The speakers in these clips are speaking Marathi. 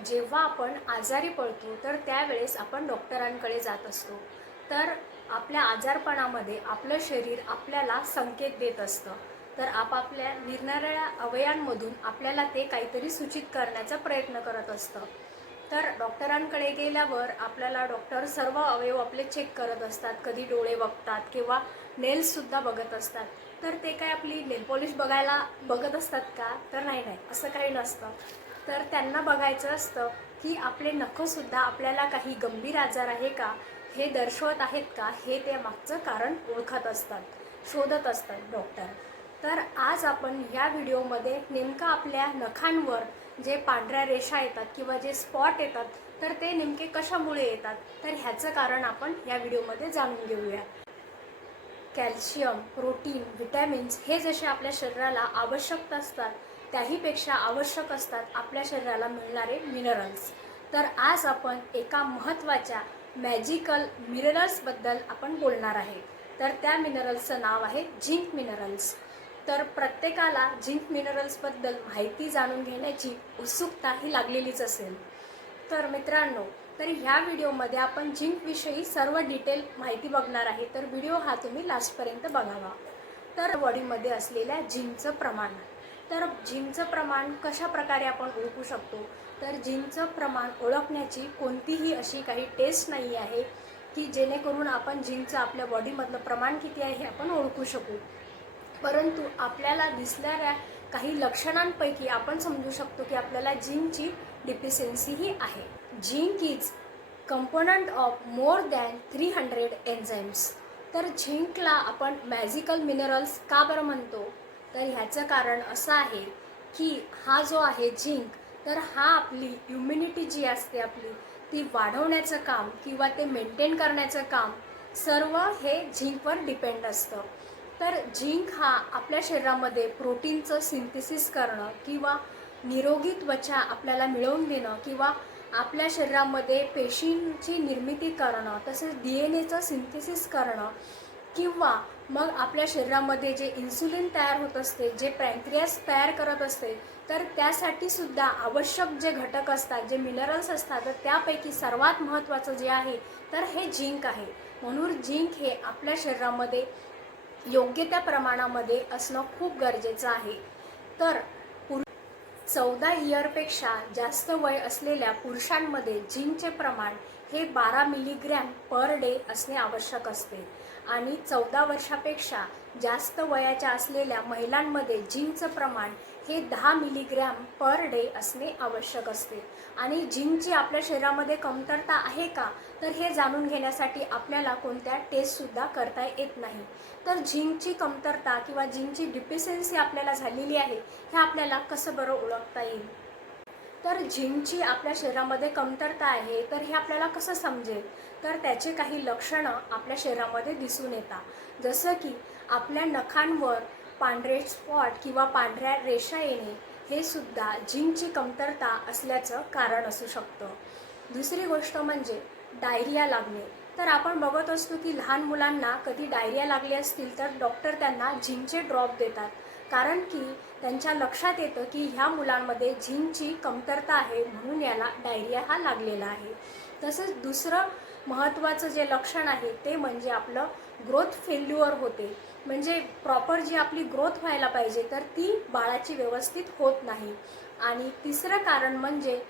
जेव्हा आपण आजारी पडतो तर त्यावेळेस आपण डॉक्टरांकडे जात असतो। तर आपल्या आजारपणामध्ये आपलं शरीर आपल्याला संकेत देत असतं। तर आपापल्या निरनिराळ्या अवयवांमधून आपल्याला ते काहीतरी सूचित करण्याचा प्रयत्न करत असतं। तर डॉक्टरांकडे गेल्यावर आपल्याला डॉक्टर सर्व अवयव आपले चेक करत असतात। कधी डोळे बघतात किंवा नेल्ससुद्धा बघत असतात। तर ते काय आपली नेल पॉलिश बघत असतात का? तर नाही, असं काही नसतं। तर त्यांना बघायचं असतं की आपले नखसुद्धा आपल्याला काही गंभीर आजार आहे का हे दर्शवत आहेत का, हे त्या मागचं कारण ओळखत असतात, शोधत असतात डॉक्टर। तर आज आपण ह्या व्हिडिओमध्ये नेमकं आपल्या नखांवर जे पांढऱ्या रेषा येतात किंवा जे स्पॉट येतात तर ते नेमके कशामुळे येतात, तर ह्याचं कारण आपण या व्हिडिओमध्ये जाणून घेऊया। कॅल्शियम, प्रोटीन, विटॅमिन्स हे जसे आपल्या शरीराला आवश्यक असतात त्याहीपेक्षा आवश्यक असतात आपल्या शरीराला मिळणारे मिनरल्स। तर आज आपण एका महत्त्वाच्या मॅजिकल मिनरल्सबद्दल आपण बोलणार आहे। तर त्या मिनरल्सचं नाव आहे झिंक मिनरल्स। तर प्रत्येकाला झिंक मिनरल्सबद्दल माहिती जाणून घेण्याची उत्सुकता ही लागलेलीच असेल। तर मित्रांनो, तर ह्या व्हिडिओमध्ये आपण झिंकविषयी सर्व डिटेल माहिती बघणार आहे। तर व्हिडिओ हा तुम्ही लास्टपर्यंत बघावा। तर बॉडीमध्ये असलेल्या झिंकचं प्रमाण, तर झिंकचं प्रमाण कशा प्रकारे आपण ओळखू शकतो, तर झिंकचं प्रमाण ओळखण्याची कोणतीही अशी काही टेस्ट नाही आहे की जेणेकरून आपण झिंकचं आपल्या बॉडीमधलं प्रमाण किती आहे हे आपण ओळखू शकू। परंतु आपल्याला दिसणाऱ्या काही लक्षणांपैकी आपण समजू शकतो की आपल्याला झिंकची डिफिशियन्सी ही आहे। Zinc is component of more than 300 enzymes. तर झिंकला आपण मॅजिकल मिनरल्स का बरं म्हणतो, तर ह्याचं कारण असं आहे की हा जो आहे झिंक, तर हा आपली इम्युनिटी जी असते आपली ती वाढवण्याचं काम किंवा ते मेंटेन करण्याचं काम सर्व हे झिंकवर डिपेंड असतं। तर झिंक हा आपल्या शरीरामध्ये प्रोटीनचं सिंथेसिस करणं किंवा निरोगी त्वचा आपल्याला मिळवून देणं किंवा आपल्या शरीरामध्ये पेशींची निर्मिती करणं, तसेच DNAचं सिंथेसिस करणं किंवा मग आपल्या शरीरामध्ये जे इन्सुलिन तयार होत असते, जे पॅन्क्रियास तयार करत असते, तर त्यासाठी सुद्धा आवश्यक जे घटक असतात, जे मिनरल्स असतात, तर त्यापैकी सर्वात महत्त्वाचं जे आहे तर हे झिंक आहे। म्हणून झिंक हे आपल्या शरीरामध्ये योग्य त्या प्रमाणामध्ये असणं खूप गरजेचं आहे। तर 14 इयरपेक्षा जास्त वय असलेल्या पुरुषांमध्ये झिंकचे प्रमाण हे 12 मिलीग्रॅम पर डे असणे आवश्यक असते आणि 14 वर्षापेक्षा जास्त वयाच्या असलेल्या महिलांमध्ये झिंकचं प्रमाण हे 10 मिलीग्रॅम पर डे असणे आवश्यक असते। आणि झिंकची आपल्या शरीरामध्ये कमतरता आहे का, तर हे जाणून घेण्यासाठी आपल्याला कोणत्या टेस्टसुद्धा करता येत नाही। तर झिंकची कमतरता किंवा झिंकची डिफिशियन्सी आपल्याला झालेली आहे हे आपल्याला कसं बरं ओळखता येईल, तर झिंकची आपल्या शरीरामध्ये कमतरता आहे तर हे आपल्याला कसं समजेल, तर त्याचे काही लक्षणं आपल्या शरीरामध्ये दिसून येतात। जसं की आपल्या नखांवर पांढरे स्पॉट किंवा पांढऱ्या रेषा येणे हे सुद्धा झिंकची कमतरता असल्याचं कारण असू शकतं। दुसरी गोष्ट म्हणजे डायरिया लागणे। तर आपण बघत असतो की लहान मुलांना कधी डायरिया लागले असतील तर डॉक्टर त्यांना झिंकचे ड्रॉप देतात, कारण की त्यांच्या लक्षात येतं की ह्या मुलांमध्ये झिंकची कमतरता आहे म्हणून याला डायरिया हा लागलेला आहे। तसंच दुसरं महत्त्वाचं जे लक्षण आहे ते म्हणजे आपलं ग्रोथ फेल्युअर होते, म्हणजे प्रॉपर जी आपली ग्रोथ व्हायला पाहिजे तर ती बाळाची व्यवस्थित होत नाही। आणि तिसरं कारण म्हणजे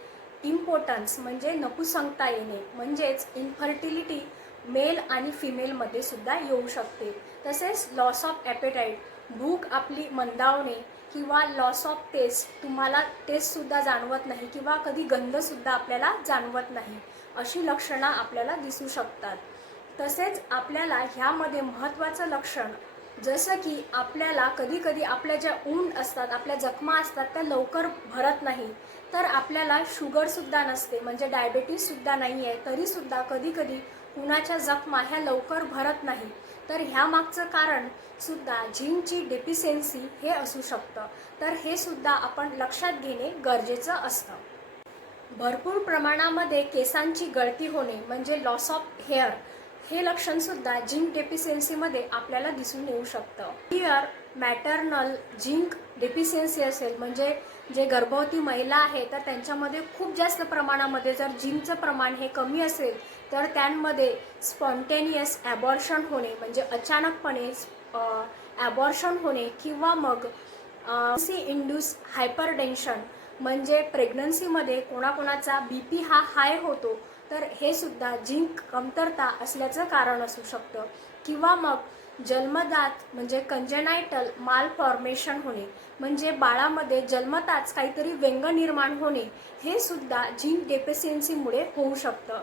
इम्पोटन्स म्हणजे नपुसंकता येणे, म्हणजेच इन्फर्टिलिटी मेल आणि फिमेलमध्ये सुद्धा येऊ शकते। तसेच लॉस ऑफ ॲपेटाईट, भूक आपली मंदावणे किंवा लॉस ऑफ टेस्ट, तुम्हाला टेस्टसुद्धा जाणवत नाही किंवा कधी गंधसुद्धा आपल्याला जाणवत नाही, अशी लक्षणं आपल्याला दिसू शकतात। तसेच आपल्याला ह्यामध्ये महत्त्वाचं लक्षण जसं की आपल्याला कधी कधी आपल्या ज्या ऊंड असतात, आपल्या जखमा असतात त्या लवकर भरत नाही, तर आपल्याला शुगरसुद्धा नसते म्हणजे डायबेटीससुद्धा नाही आहे तरीसुद्धा कधी कधी उन्हाच्या जखमा ह्या लवकर भरत नाही, तर ह्यामागचं कारण सुद्धा झिंकची डेफिशियन्सी हे असू शकतं। तर हे सुद्धा आपण लक्षात घेणे गरजेचं असतं। भरपूर प्रमाणामध्ये केसांची गळती होणे म्हणजे लॉस ऑफ हेअर हे लक्षणसुद्धा झिंक डेफिशियन्सीमध्ये आपल्याला दिसून येऊ शकतं। हिअर मॅटर्नल झिंक डेफिशियन्सी असेल म्हणजे जे गर्भवती महिला आहे तर त्यांच्यामध्ये खूप जास्त प्रमाणामध्ये जर झिंकचं प्रमाण हे कमी असेल तर त्यांमध्ये स्पॉन्टेनियस ॲबॉर्शन होणे म्हणजे अचानकपणे ॲबॉर्शन होणे किंवा मग इंड्यूस हायपरटेन्शन म्हणजे प्रेग्नन्सीमध्ये कोणाकोणाचा BP हा हाय होतो तर हे सुद्धा झिंक कमतरता असल्याचं कारण असू शकतं. किंवा मग जन्मदात म्हणजे कंजेनायटल मालफॉर्मेशन होणे म्हणजे बाळामध्ये जन्मताच काहीतरी व्यंग निर्माण होणे हे सुद्धा झिंक डेफिशियन्सीमुळे होऊ शकतं.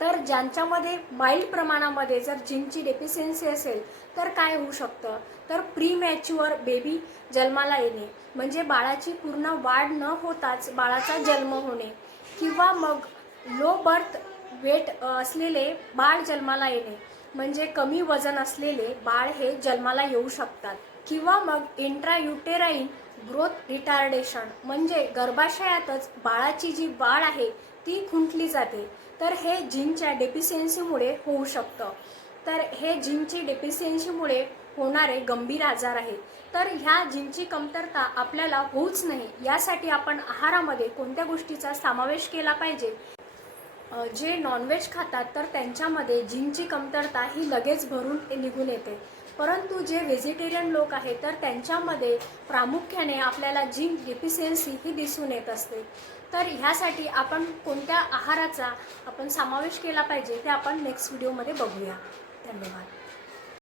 तर ज्यांच्यामध्ये माइल्ड प्रमाणामध्ये जर झिंकची डेफिशियन्सी असेल तर काय होऊ शकतं तर प्रीमॅच्युअर बेबी जन्माला येणे म्हणजे बाळाची पूर्ण वाढ न होताच बाळाचा जन्म होणे किंवा मग लो बर्थ वेट असलेले बाळ जन्माला येणे म्हणजे कमी वजन असलेले बाळ हे जन्माला येऊ शकतात. किंवा मग इंट्रायुटेराइन ग्रोथ रिटार्डेशन म्हणजे गर्भाशयातच बाळाची जी वाढ आहे ती खुंटली जाते तर हे झिंकच्या डेफिशियन्सीमुळे होऊ शकतं. तर हे झिंकची डेफिशियन्सीमुळे होणारे गंभीर आजार आहेत. तर ह्या झिंकची कमतरता आपल्याला होऊच नाही यासाठी आपण आहारामध्ये कोणत्या गोष्टीचा समावेश केला पाहिजे. जे नॉनव्हेज खातात तर त्यांच्यामध्ये झिंकची कमतरता ही लगेच भरून निघून येते, परंतु जे व्हेजिटेरियन लोक आहेत तर त्यांच्यामध्ये प्रामुख्याने आपल्याला झिंक डेफिशियन्सी ही दिसून येत असते. तर ह्यासाठी आपण कोणत्या आहाराचा आपण समावेश केला पाहिजे ते आपण नेक्स्ट व्हिडिओमध्ये बघूया. धन्यवाद.